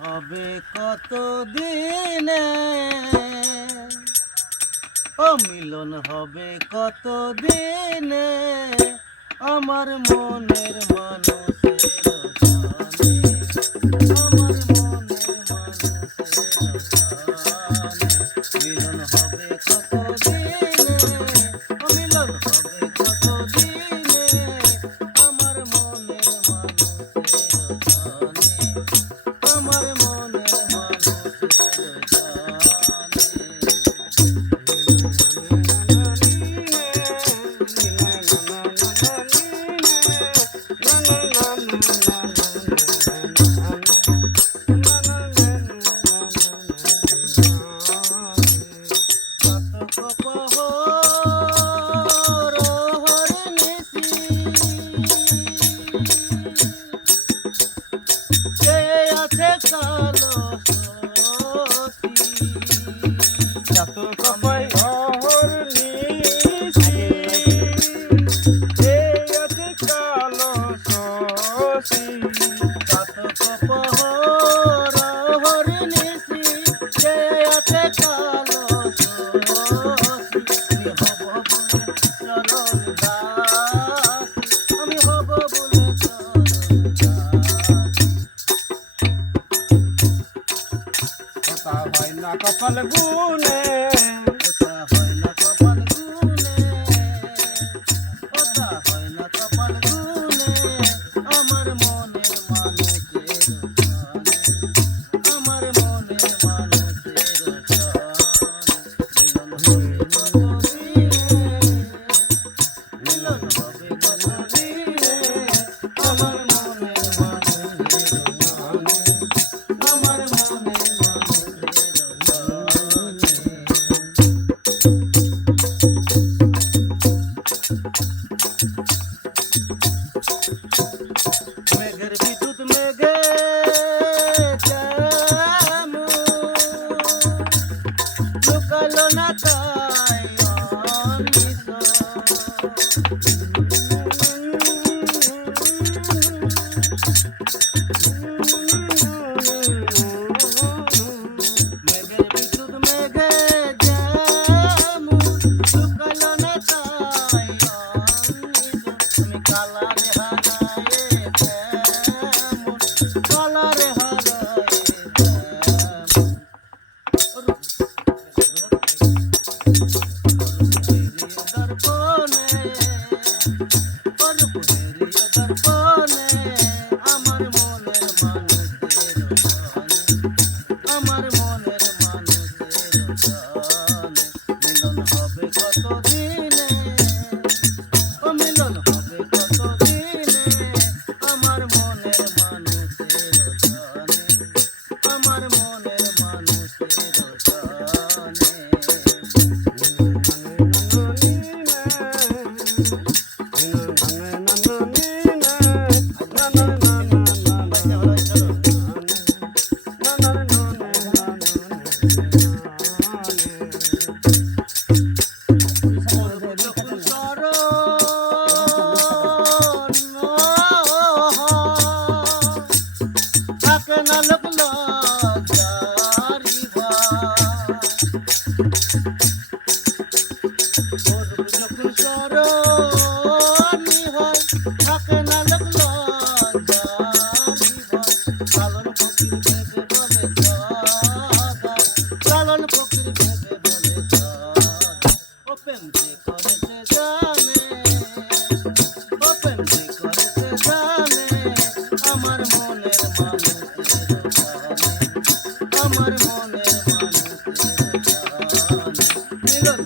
হবে কত দিনে, ও মিলন হবে কত দিনে, আমার মনের মানুষের জানে, আমার মনের মানুষের জানে, মিলন হবে কত দিনে, ও মিলন হবে কত দিনে, আমার মনের মানুষের জানে, আমার মনের মানুষের কপাল গুনে ওটা হয় না কপাল গুনে, ওটা হয় না কপাল গুনে, আমার মনের মানুষের জানে, আমার মনের মানুষের জানে, মিলন হবে কত দিনে, আমার মনের মানুষের জানে, আমার মনের মেঘের বিদ্যুৎ মেঘে যেমন লুকালো না তাই অনিশ, মেঘের বিদ্যুৎ মেঘে যেমন লুকালো না তাই অনিশ, আমি কালারে হারায়ে তেমন, কালারে হারায়ে তেমন, দর্পণে দর্পণে আমার মনের মানুষের জানে, আমার মনের মানুষের জানে, মিলন হবে কত দিনে, ও মিলন হবে কত দিনে, আমার মনের মানুষের জানে, আমার মনের মানুষের জানে। থাকে না লোক লজ্জারি যখন স্মরণী হয়, থাকে না লোক লজ্জারি লালন ফকির ভেবে বলে সদা, লালন ফকির ভেবে বলে সদা, ও প্রেম যে করেছে জানে, ও প্রেম যে করেছে জানে, আমার মনের মানুষের জানে, আমার মনের মানুষের জানে, মিলন